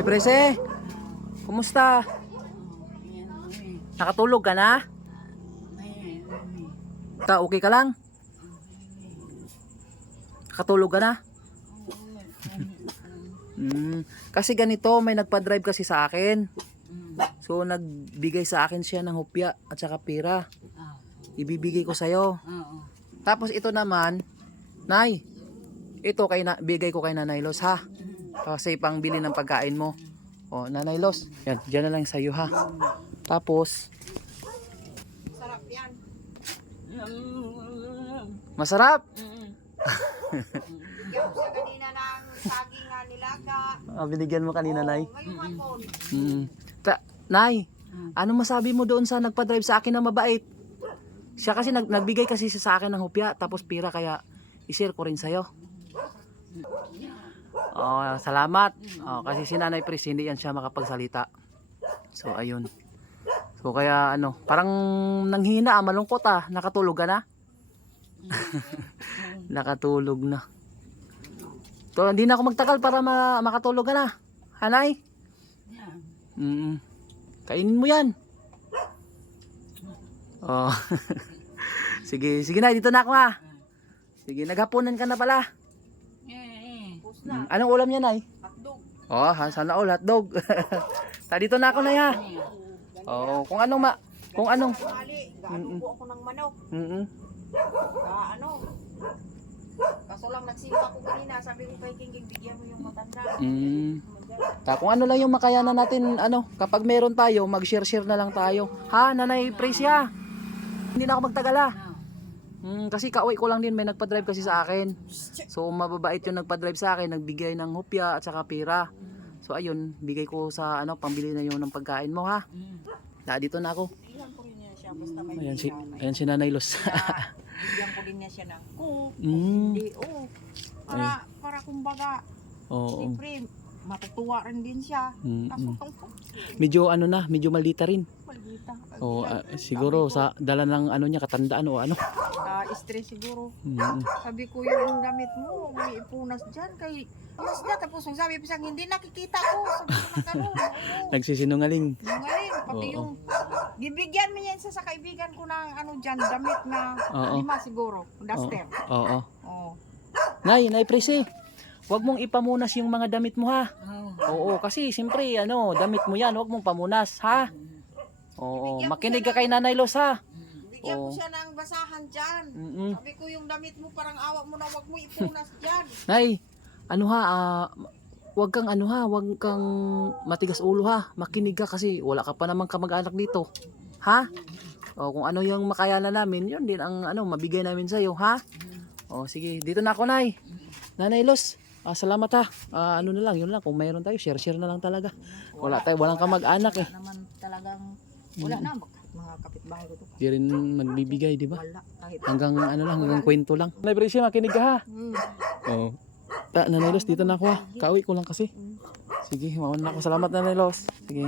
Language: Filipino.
Ay, prese. Kumusta? Nakatulog ka na? Ta, okay ka lang? Nakatulog ka na? Mm, kasi ganito, may nagpa-drive kasi sa akin. So, nagbigay sa akin siya ng hopya at saka pira. Ibibigay ko sa'yo. Tapos ito naman, Nay, ito kay na, bigay ko kay Nanay Los ha. Kasi pang bili ng pagkain mo. O, Nanay Los, yan, dyan na lang sa'yo ha. Tapos, Sarap yan. masarap. Ko sa kanina ng saging na nilaga. Ah, binigyan mo kanina, Nay. Mm. Ta- Nay, ano masabi mo doon sa nagpa-drive sa akin na mabait? Siya kasi nag nagbigay kasi siya sa akin ng hopya tapos pira kaya i-share ko rin sa'yo. Oh, salamat. Oh, kasi si Nanay Pris hindi yan siya makapagsalita. So ayun. So kaya ano, parang nanghina, ah, malungkot ah. Nakatulog ka na? Nakatulog na. So hindi na ako magtagal para ma- makatulog ka na. Hanay? Mm. Kainin mo yan. Oh. sige, sige na, dito na ako ha. Sige, naghapunan ka na pala. Na. Mm, Anong ulam yan ay? Hotdog. Oh, sana all hotdog. Ta dito na ako na ha. Oh, kung anong ma kung anong. Gaano ako ng manok. Mm. Ka ano. Kaso lang nagsimpa ko kanina. Sabi ko kay King, bigyan mo yung matanda. Mm. Ta kung ano lang yung makayanan natin ano, kapag meron tayo, mag-share-share na lang tayo. Ha, Nanay Precia. Hindi na ako magtagal ha. Mm, kasi kauwi ko lang din may nagpa-drive kasi sa akin. So mababait yung nagpa-drive sa akin, nagbigay ng hopya at saka pira. So ayun, bigay ko sa ano, pambili na yung ng pagkain mo ha. Ta dito na ako. Ayan si ayan si Nanay Los. Bigyan ko din niya siya ng cook. Mm. Hindi, oh. Para, para kumbaga, Oo. siyempre, matutuwa rin din siya. Mm, Kaso mm. tong Medyo ano na, medyo maldita rin. maldita. Oo, ah, siguro sa dala ng ano niya katandaan o ano. stress siguro. Mm. Sabi ko yung damit mo, may ipunas dyan. Kay, punas na. Tapos nung sabi pa siyang, hindi nakikita ko. Sabi ko na. Nagsisinungaling. Ngayon, pati Oo. yung, bibigyan mo yan sa, sa kaibigan ko ng ano dyan, damit na Oo. lima siguro. Duster. Oo. Oo. Nay, nay presi. Huwag mong ipamunas yung mga damit mo ha. Oo, kasi siyempre ano, damit mo yan, huwag mong pamunas ha. Oo, makinig ka kay Nanay Los ha. Bigyan Oo. mo siya ng basahan dyan. Mm-mm. Sabi ko yung damit mo parang awa mo na wag mo ipunas dyan. Nay, ano ha, ah, huwag kang ano ha, huwag kang matigas ulo ha. Makinig ka kasi wala ka pa namang kamag-anak dito. Ha? O kung ano yung makayanan namin, yun din ang ano, mabigay namin sa iyo, ha? O sige, dito na ako, Nay. Nanay Los, ah, salamat ha. Ah, ano na lang, yun lang. Kung mayroon tayo, share-share na lang talaga. Wala tayo, walang kamag-anak eh. Wala naman talagang, wala na mag- mga kapitbahay ko to. Di rin magbibigay, di ba? Wala kahit. Hanggang ano lang, hanggang kwento lang. Nay Brescia, makinig ka ha. Hmm. Oo. Ta, Nanay Los, dito na ako ha. Kauwi ko lang kasi. Sige, mauna na ako. Salamat Nanay Los. Sige.